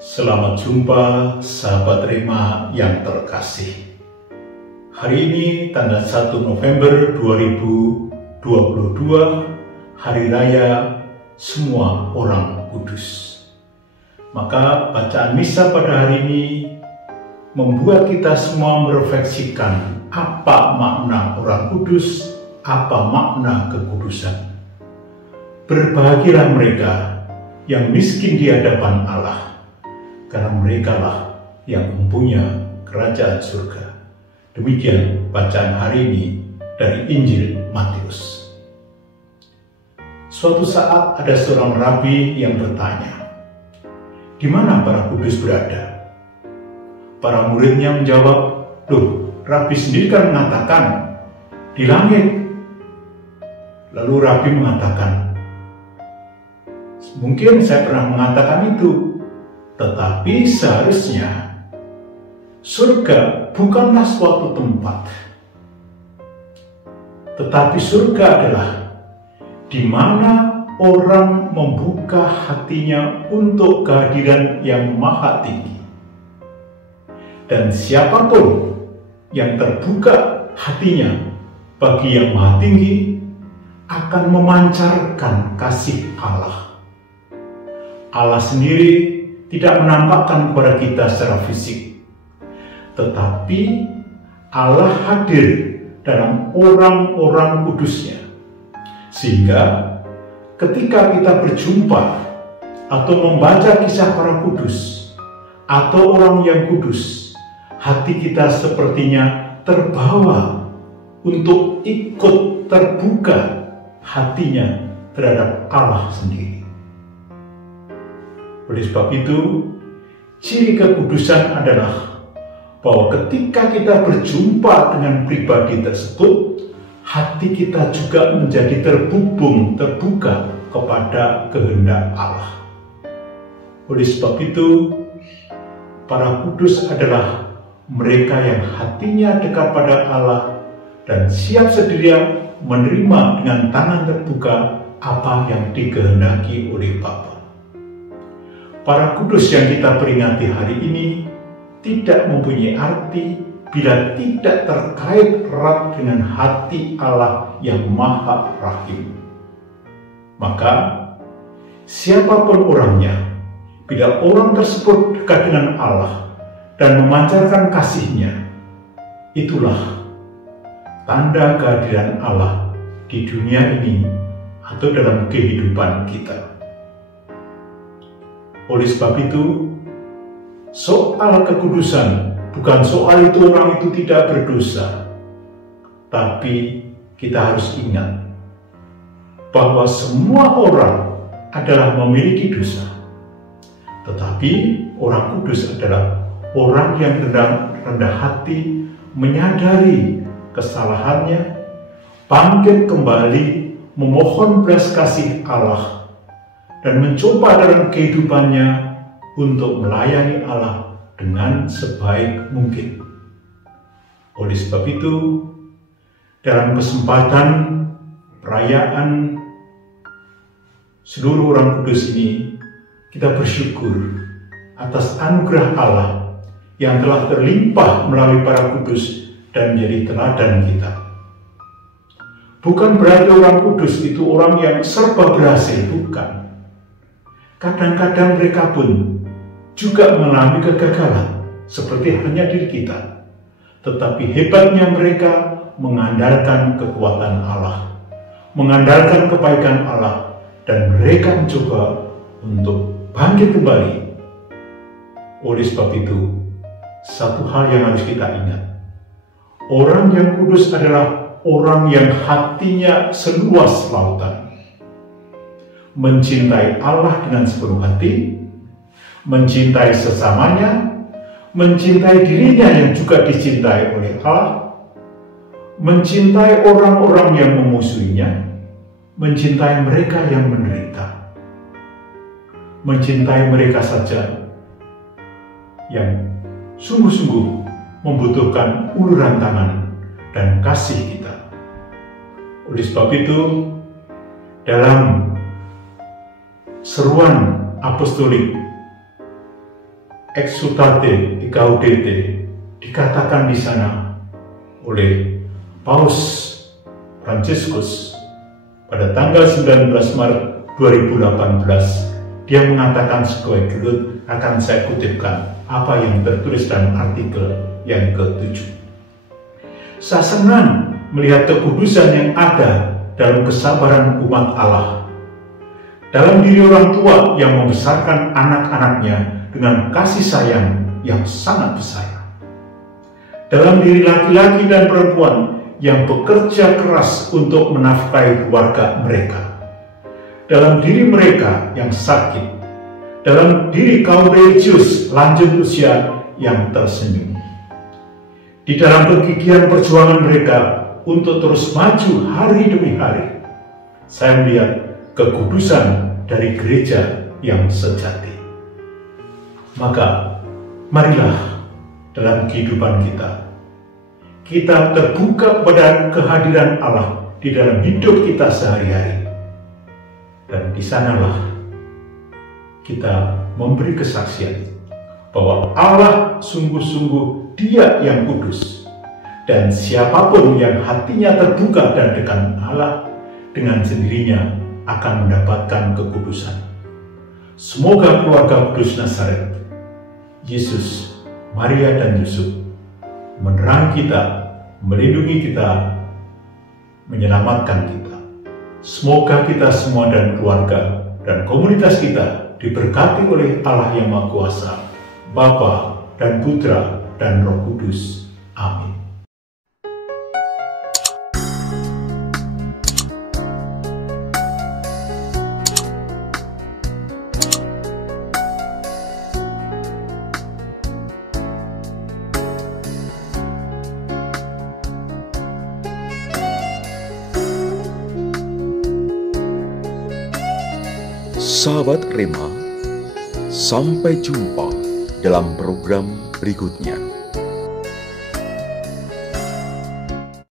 Selamat jumpa sahabat Rema yang terkasih. Hari ini tanggal 1 November 2022, Hari Raya Semua Orang Kudus. Maka bacaan misa pada hari ini membuat kita semua merefleksikan apa makna orang kudus, apa makna kekudusan. Berbahagialah mereka yang miskin di hadapan Allah, karena merekalah yang mempunyai kerajaan surga. Demikian bacaan hari ini dari Injil Matius. Suatu saat ada seorang rabi yang bertanya, "Di mana para kudus berada?" Para muridnya menjawab, "Loh, Rabi sendiri kan mengatakan di langit." Lalu Rabi mengatakan, "Mungkin saya pernah mengatakan itu, tetapi seharusnya surga bukanlah suatu tempat, tetapi surga adalah di mana orang membuka hatinya untuk kehadiran yang maha tinggi. Dan siapapun yang terbuka hatinya bagi yang maha tinggi akan memancarkan kasih Allah. Allah sendiri tidak menampakkan kepada kita secara fisik, tetapi Allah hadir dalam orang-orang kudusnya. Sehingga ketika kita berjumpa atau membaca kisah para kudus atau orang yang kudus, hati kita sepertinya terbawa untuk ikut terbuka hatinya terhadap Allah sendiri. Oleh sebab itu, ciri kekudusan adalah bahwa ketika kita berjumpa dengan pribadi tersebut, hati kita juga menjadi terbuka kepada kehendak Allah. Oleh sebab itu, para kudus adalah mereka yang hatinya dekat pada Allah dan siap sedia menerima dengan tangan terbuka apa yang dikehendaki oleh Bapa. Para kudus yang kita peringati hari ini tidak mempunyai arti bila tidak terkait erat dengan hati Allah yang Maha Rahim. Maka siapapun orangnya, bila orang tersebut dekat dengan Allah dan memancarkan kasih-Nya, itulah tanda kehadiran Allah di dunia ini atau dalam kehidupan kita. Oleh sebab itu, soal kekudusan bukan soal itu orang itu tidak berdosa, tapi kita harus ingat bahwa semua orang adalah memiliki dosa, tetapi orang kudus adalah orang yang rendah hati, menyadari kesalahannya, bangkit kembali, memohon belas kasih Allah, dan mencoba dalam kehidupannya untuk melayani Allah dengan sebaik mungkin. Oleh sebab itu, dalam kesempatan perayaan seluruh orang kudus ini, kita bersyukur atas anugerah Allah yang telah terlimpah melalui para kudus dan menjadi teladan kita. Bukan berarti orang kudus itu orang yang serba berhasil, bukan. Kadang-kadang mereka pun juga mengalami kegagalan seperti hanya diri kita. Tetapi hebatnya mereka mengandalkan kekuatan Allah, mengandalkan kebaikan Allah, dan mereka mencoba untuk bangkit kembali. Oleh sebab itu, satu hal yang harus kita ingat, orang yang kudus adalah orang yang hatinya seluas lautan, mencintai Allah dengan sepenuh hati, mencintai sesamanya, mencintai dirinya yang juga dicintai oleh Allah, mencintai orang-orang yang memusuhinya, mencintai mereka yang menderita, mencintai mereka saja yang sungguh-sungguh membutuhkan uluran tangan dan kasih kita. Oleh sebab itu, dalam seruan apostolik exsultate gaudete dikatakan di sana oleh Paus Fransiskus pada tanggal 19 Maret 2018. Dia mengatakan sebagai berikut, akan saya kutipkan apa yang tertulis dalam artikel yang ke-7. Saya senang melihat kekudusan yang ada dalam kesabaran umat Allah, dalam diri orang tua yang membesarkan anak-anaknya dengan kasih sayang yang sangat besar, dalam diri laki-laki dan perempuan yang bekerja keras untuk menafkahi keluarga mereka, dalam diri mereka yang sakit, dalam diri kaum religius lanjut usia yang tersenyum, di dalam kegigihan perjuangan mereka untuk terus maju hari demi hari. Saya melihat kekudusan dari gereja yang sejati. Maka marilah dalam kehidupan kita terbuka pada kehadiran Allah di dalam hidup kita sehari-hari. Dan di sanalah kita memberi kesaksian bahwa Allah sungguh-sungguh Dia yang kudus, dan siapapun yang hatinya terbuka dan dekat Allah, dengan sendirinya akan mendapatkan kekudusan. Semoga keluarga kudus Nazaret, Yesus, Maria, dan Yusuf menerangi kita, melindungi kita, menyelamatkan kita. Semoga kita semua dan keluarga dan komunitas kita diberkati oleh Allah yang Maha Kuasa, Bapa dan Putra dan Roh Kudus. Amin. Sahabat Rema, sampai jumpa dalam program berikutnya.